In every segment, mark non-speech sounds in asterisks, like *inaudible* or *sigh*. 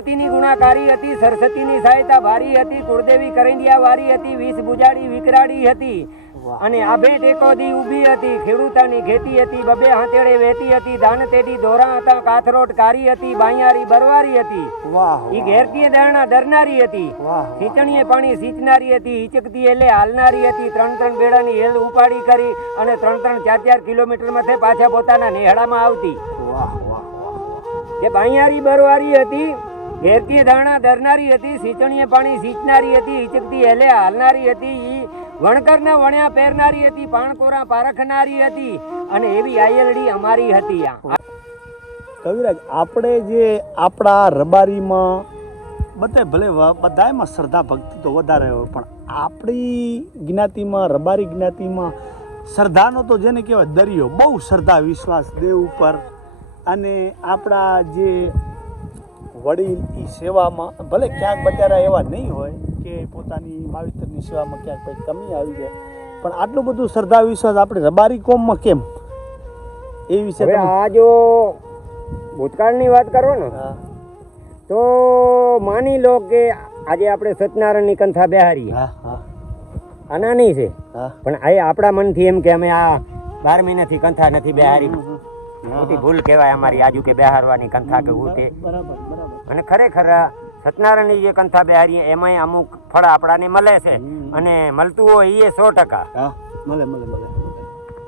સરસ્વતીની ગુણાકારી હતી સરસ્વતીની સહાયતા ભારી હતી કુળદેવી કરંડિયા વારી હતી વીસ બુજાડી વિકરાડી હતી અને આભે ટેકોદી ઊભી હતી ખેડૂતાની ખેતી હતી બબે હાથેડે વહેતી હતી દાન તેડી દોરા હતા કાથરોટ કારી હતી બાયારી બરવારી હતી. વાહ ઈ ઘેરતીએ દાણા દરનારી હતી. વાહ સિંચણીએ પાણી સિંચનારી હતી હિચકતી એલે હાલનારી હતી. ત્રણ ત્રણ બેડાની હેલ ઉપાડી કરી અને ત્રણ ત્રણ ચાર ચાર કિલોમીટર માથે પાછા પોતાના નેહડામાં આવતી. વાહ વાહ વાહ. જે બાયારી બરવારી હતી ઘેરતીએ ધારણા દરનારી હતી સિંચણીએ પાણી સિંચનારી હતી, હિચકતી હેલે હાલનારી હતી, ઈ વણકરના વણ્યા પહેરનારી હતી, પાણકોરા પારખનારી હતી અને એવી આયલડી અમારી હતી આ. કવિરાજ, આપણે જે આપણા રબારીમાં બધે ભલે બધાયમાં શ્રદ્ધા ભક્તિ તો વધારે હોય, પણ આપણી જ્ઞાતિમાં, રબારી જ્ઞાતિમાં શ્રદ્ધાનો તો જેને કહેવાય દરિયો, બહુ શ્રદ્ધા વિશ્વાસ દેવ ઉપર અને આપણા જે વડીલ એ સેવામાં ભલે ક્યાંક બચારા એવા નહીં હોય કે પોતાની માવિતરની સેવામાં ક્યાંક કંઈક કમી આવી જાય પણ આટલું બધું શ્રદ્ધા વિશ્વાસ આપણે રબારી કોમમાં કેમ? એ વિશે આ જો ભૂતકાળની વાત કરો ને તો માની લો કે આજે આપણે સત્યનારાયણની કંથા બેહારી હા હા. આ નાની છે. પણ આ આપણા મનથી એમ કે અમે આ બાર મહિનાથી કંથા નથી બેહારી. મોટી ભૂલ કહેવાય અમારી આજુ કે બેહારવાની કંથા કે બરાબર. અને ખરેખર સત્યનારાયણની જે કંથા બિહારી એમાંય અમુક ફળ આપણાને મળે છે અને મળતું હોય એ સો ટકા. મળે મળે મળે.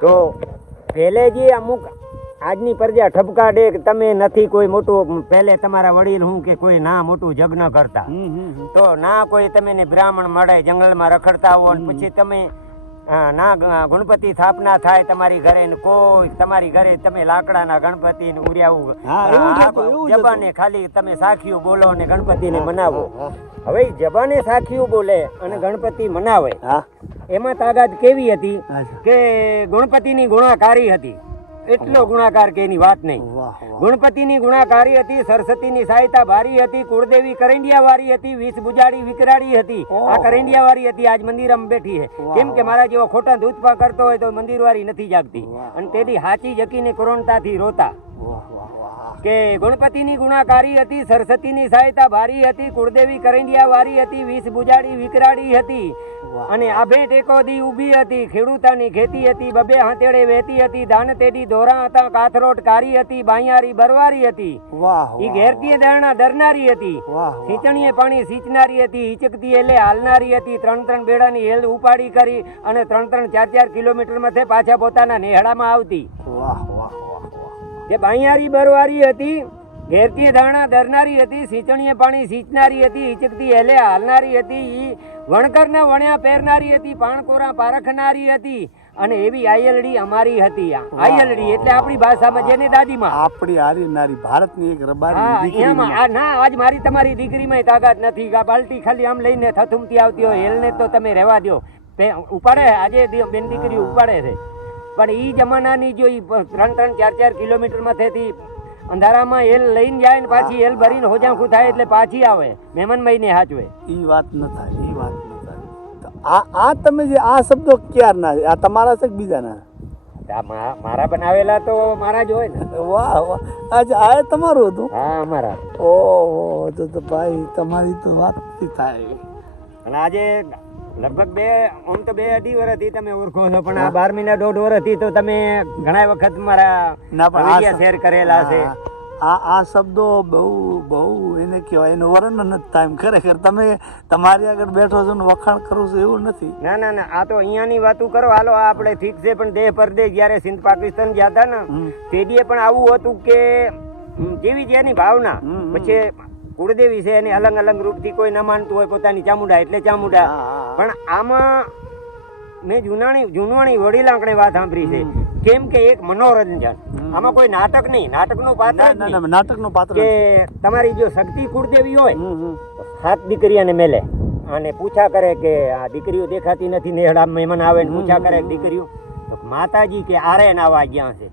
તો પહેલે જે અમુક આજની પ્રજા ઠપકા ડે તમે નથી કોઈ મોટું પહેલે તમારા વડીલ હું કે કોઈ ના મોટું જગ્ન કરતા. તો ના કોઈ તમે ને બ્રાહ્મણ મળે જંગલમાં રખડતા હો અને પછી તમે ના ગણપતિ સ્થાપના થાય તમારી ઘરે ને કોઈ તમારી ઘરે તમે લાકડાના ગણપતિ ને ઉર્યાવું. જબાને ખાલી તમે સાખીયું બોલો અને ગણપતિને મનાવો. હવે જબાને સાખીયું બોલે અને ગણપતિ મનાવે. એમાં તાકાત કેવી હતી. કે ગણપતિની ગુણાકારી હતી. એટલો ગુણાકાર કે એની વાત નહીં. ગુણપતિ ની ગુણાકારી હતી સરસ્વતીની સહાયતા ભારી હતી કુળદેવી કરંડિયા વાળી હતી વીસ બુજાડી વિકરાડી હતી. આ કરંડિયા વાળી હતી આજ મંદિરમાં બેઠી છે. કેમ કે મારા જેવો ખોટા દૂધપા કરતો હોય તો મંદિર વાળી નથી જાગતી. અને તેથી હાચી જકીને કરુણતાથી રોતા. કે ગણપતિની ગુણાકારી હતી સરસ્વતીની સહાયતા ભારી હતી કુળદેવી કરંડિયા વારી હતી વીસ બુજાડી વિકરાડી હતી અને આભે ટેકોદી ઊભી હતી ખેડૂતાની ખેતી હતી બબે હાથેડે વહેતી હતી ધાન તેડી ધોરા હતા કાથરોટ કારી હતી બાયારી બરવારી હતી. વાહ ઈ ઘેરતીએ દરણા દરનારી હતી. સિંચણીએ પાણી સિંચનારી હતી હિચકતી એલે હાલનારી હતી ત્રણ ત્રણ બેડાની હેલ ઉપાડી કરી અને ત્રણ ત્રણ ચાર ચાર કિલોમીટર માથે પાછા પોતાના નેહડામાં આવતી. વાહ જે બાયારી બરવારી હતી ઘેરતી ધાણા દરનારી હતી સિંચણીએ પાણી સિંચનારી હતી હિચકતી હેલે હાલનારી હતી ઈ વણકરના વણ્યા પહેરનારી હતી પાણકોરા પારખનારી હતી અને એવી આયલડી અમારી હતી આયલડી એટલે આપણી ભાષામાં જેને દાદીમાં. આપણી આરી નારી ભારતની એક રબારી એમાં ના આજ મારી તમારી દીકરીમાં તાકાત નથી. આ બાલટી ખાલી આમ લઈને થથુમતી આવતી હોય હેલને તો તમે રહેવા દ્યો. ઉપાડે આજે બેન દીકરી ઉપાડે છે. પણ એ જમાનાની જો એ ત્રણ ત્રણ ચાર ચાર કિલોમીટરમાં થતી અંધારામાં એલ લઈને જાય ને પાછી એલ ભરીને હોજાંખું થાય એટલે પાછી આવે મહેમાન મહિને હાચવે. એ વાત ન થાય એ વાત ન થાય. તો આ આ તમે જે આ શબ્દો ક્યારના? આ તમારા છે કે બીજાના? મારા બનાવેલા તો મારા જ હોય ને. *laughs* વાહ વાહ. આજે આ તમારું હતું? હા અમારા. ઓહો તો તો ભાઈ તમારી તો વાત થાય. અને આજે લગભગ બે આમ તો બે અઢી વર્ષથી તમે ઓળખો છો પણ આ બાર મહિના દોઢ વર્ષથી તો તમે ઘણા વખત મારા પણ શેર કરેલા છે. આ આ શબ્દો બહુ બહુ એને કહેવાય એનું વર્ણન નથી થાય ખરેખર તમે તમારી આગળ બેઠો છો ને વખાણ કરું છું એવું નથી. ના ના ના. આ તો અહીંયાની વાતું કરો. હાલો આપણે ઠીક છે પણ દેહ પરદેહ જ્યારે સિંધ પાકિસ્તાન ગયા હતા ને. તે પણ આવું હતું કે જેવી જેની ભાવના. પછી કુળદેવી છે એને અલગ અલગ રૂપથી કોઈ ન માનતું હોય પોતાની ચામુંડા એટલે ચામુંડા. પણ આમાં મેં જૂનાણી જૂનવાણી વડીલાંકણે વાત સાંભળી છે. કેમ કે એક મનોરંજન. આમાં કોઈ નાટક નહીં. નાટકનું પાત્ર નાટકનું પાત્ર કે તમારી જો શક્તિ કુળદેવી હોય સાત દીકરી સાત દીકરીઓને મેલે અને પૂછા કરે કે આ દીકરીઓ દેખાતી નથી નેહડા મહેમાન આવે ને પૂછા કરે દીકરીઓ માતાજી કે આરે નાવા ગયા છે.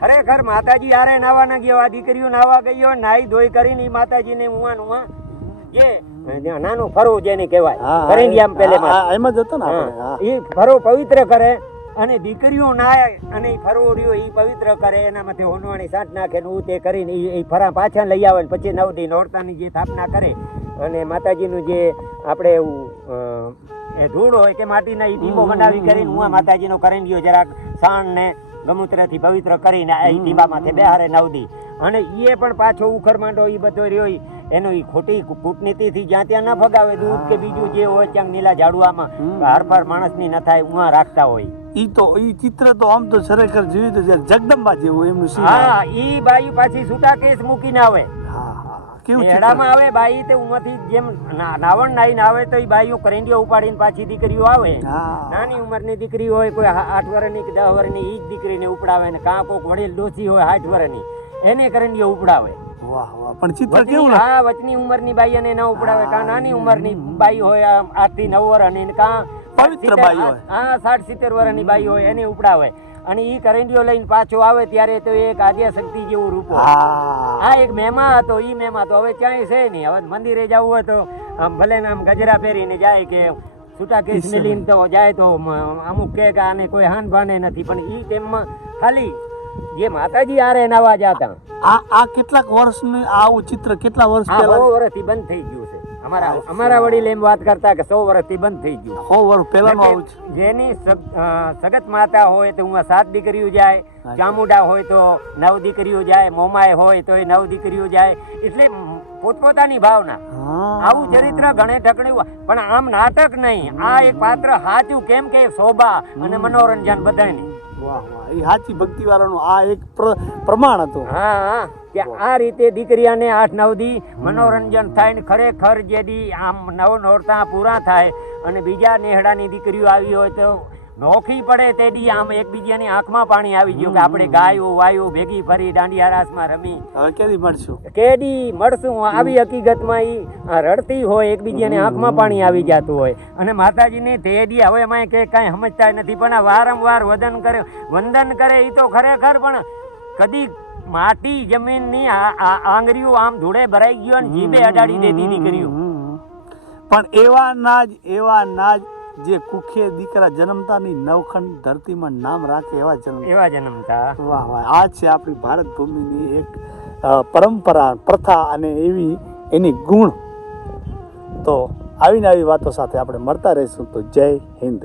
ખરેખર માતાજી આરે નાવા ના ગયો આ દીકરીઓ નાવા ગયો નાઈ ધોઈ કરીને માતાજીને ઉવા ને ઉવા જે નાનું ફરવું જેને કહેવાય હા, પેલે એમ જ હતો ને એ ફરો પવિત્ર કરે અને દીકરીઓ નાય અને એ ફરવો રહ્યો એ પવિત્ર કરે એના માટે હોનવાણી સાંઠ નાખે ને તે કરીને એ ફરા પાછા લઈ આવે પછી નવ દી નોરતાની જે સ્થાપના કરે અને માતાજીનું જે આપણે એવું એ ધૂળ હોય કે માટીના એ દીપો બનાવી કરીને હું માતાજીનો કરી ગયો જરાક સાણ ને ગમૂત્રથી પવિત્ર કરીને આ ઈ બેહારે નવદી. અને એ પણ પાછો ઉખર માંડો એ બધો રહ્યો એનો એ ખોટી કૂટનીતિથી જ્યાં ત્યાં ન ફગાવે દૂધ કે બીજું જે હોય ત્યાં નીલા ઝાડવામાં હમ. હર પર માણસની ન થાય ઉમાં રાખતા હોય. ઈ તો ઈ ચિત્ર તો આમ તો ખરેખર જીવી તો જગદંબા જેવું એમનું હા ઈ બાઈ પાછી છૂટા કેસ મૂકીને આવે. હા. કેવું ચિત્ર એડામાં આવે બાઈ તે ઉંમરથી જેમ નાવણ નાઈને આવે તો ઈ બાઈઓ કરંડીઓ ઉપાડીને પાછી દીકરીઓ આવે. નાની ઉંમરની દીકરી હોય કોઈ આઠ વર્ષની કે દસ વર્ષની ઈ જ દીકરીને ઉપડાવે ને કાં કોક વડીલ ડોસી હોય આઠ વર્ષની એને કરંડીઓ ઉપડાવે. વાહ વાહ. પણ ચિત્ર કેવું હા વચની ઉંમરની બાઈ અને ન ઉપડાવે કાં નાની ઉંમરની બાઈ હોય આઠથી નવ વર્ષની ને કાં પવિત્ર બાઈ હોય. હા સાઠ સિત્તેર વર્ષની બાઈ હોય એને ઉપડાવે. અને એ કરંડીઓ લઈને પાછો આવે ત્યારે તો એક આદ્ય શક્તિ જેવું રૂપ હા. આ એક મહેમા હતો એ મહેમા તો હવે ક્યાંય છે નહીં. હવે મંદિરે જવું હોય તો આમ ભલે આમ ગજરા પહેરીને જાય કે છૂટા કેસ લઈને તો જાય તો અમુક કે કે આને કોઈ હાન ભાને નથી. પણ એ ટાઈમમાં ખાલી જે માતાજી આરે નવા જાતા. આ આ કેટલાક વર્ષનું આવું ચિત્ર કેટલા વર્ષ પહેલા? વર્ષથી બંધ થઈ ગયું છે. અમારા અમારા વડીલ એમ વાત કરતા કે સો વર્ષથી બંધ થઈ ગયું. સો વર્ષ પહેલાનું આવું છે જેની સગત માતા હોય તો હું સાત દીકરીઓ જાય ચામુંડા હોય તો નવ દીકરીઓ જાય મોમાય હોય તો એ નવ દીકરીઓ જાય. એટલે પોતપોતાની ભાવના. આવું ચરિત્ર ઘણે ઢકણ્યું પણ આમ નાટક નહીં. આ એક પાત્ર સાચું કેમ કે શોભા અને મનોરંજન બધાની વાહ એ સાચી ભક્તિ વાળાનું આ એક પ્ર- પ્રમાણ હતું. હા હા. કે આ રીતે દીકરીઓને આઠ, નવ દી મનોરંજન થાય ને ખરેખર જે દી આમ નવ નોરતા પૂરા થાય અને બીજા નેહડાની દીકરીઓ આવી હોય તો નોખી પડે તે દી આમ એકબીજાની આંખમાં પાણી આવી ગયું કે આપણે ગાયો વાયો ભેગી ફરી દાંડિયા રાસમાં રમી. હવે કેદી મળશું? કેડી મળશું. આવી હકીકતમાં ઈ રડતી હોય એકબીજાની આંખમાં પાણી આવી જતું હોય. અને માતાજીની તેડી હવે એમાં કે કાંઈ સમજતા નથી પણ આ વારંવાર વદન કરે વંદન કરે એ તો ખરેખર પણ કદી માટી જમીનની આંગળીઓ આમ ધૂળે ભરાઈ ગયો અને જીભે અડાડી દેતી નીકળ્યું પણ એવા ના જ એવા ના જ જે કુખે દીકરા જન્મતાની નવખંડ ધરતીમાં નામ રાખે એવા જન્મ એવા જન્મતા. વાહ વાહ. આ છે આપણી ભારત ભૂમિની એક પરંપરા પ્રથા અને એવી એની ગુણ. તો આવીને આવી વાતો સાથે આપણે મળતા રહીશું. તો જય હિન્દ.